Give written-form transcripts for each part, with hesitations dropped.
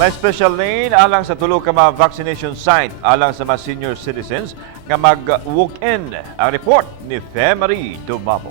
May special lane alang sa tulo ka mga vaccination site alang sa mga senior citizens nga mag-walk-in. Ang report ni Marie Dumabo.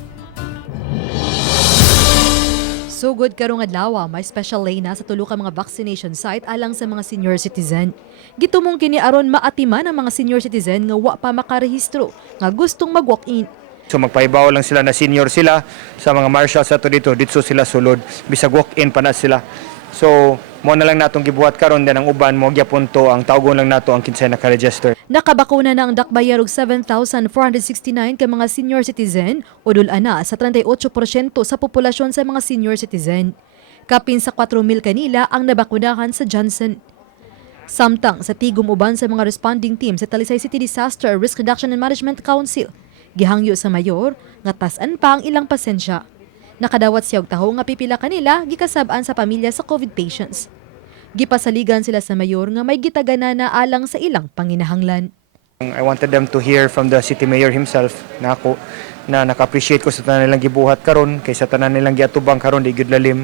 Sugod karong adlaw, may special lane na sa tulo ka mga vaccination site alang sa mga senior citizen. Gitumong kini aron maatiman ang mga senior citizen nga wa pa makarehistro nga gustong mag-walk-in. So magpaibaw lang sila na senior sila sa mga marshals ato dito sila sulod bisag walk-in pa na sila. So mo na lang natong gibuhat karon din ang uban mo gyapon to ang tawgon lang nato ang kinsay naka-register. Nakabakuna na ang dakbayan og 7,469 ka mga senior citizen o dul-ana sa 38% sa populasyon sa mga senior citizen. Kapin sa 4,000 kanila ang nabakunahan sa Johnson. Samtang sa tigom uban sa mga responding team sa Talisay City Disaster Risk Reduction and Management Council, gihangyo sa mayor nga tas-an pa ang ilang pasensya. Nakadawat siya og taho nga pipila kanila gikasab-an sa pamilya sa COVID patients. Gipasaligan sila sa mayor nga may gitagana na alang sa ilang panginahanglan. I wanted them to hear from the city mayor himself na ako na naka-appreciate ko sa tanan nilang gibuhat karon kaysa tanan nilang giatubang karon di gyud lalim.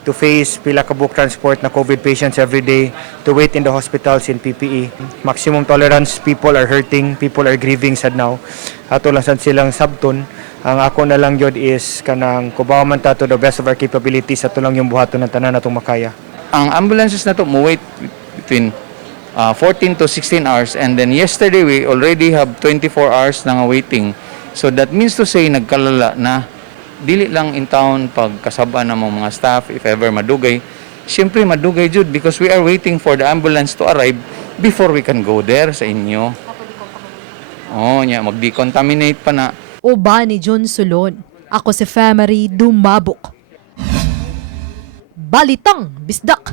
To face pila ka book transport na COVID patients every day, to wait in the hospitals in PPE. Maximum tolerance, people are hurting, people are grieving sad now. Ato lang sad silang sabton. Ang ako na lang yun is kanang kubawa man ta to the best of our capabilities ato lang yung buhaton ng tanan natong makaya. Ang ambulances na to mo wait between 14 to 16 hours, and then yesterday we already have 24 hours na nga waiting. So that means to say nagkalala na dili lang in town pag kasaba na mga staff if ever madugay. Siyempre madugay jud because we are waiting for the ambulance to arrive before we can go there sa inyo. Oh, nya mag-decontaminate pa na. Uba ni John Sulon. Ako si Marie Dumabok. Balitang Bisdak.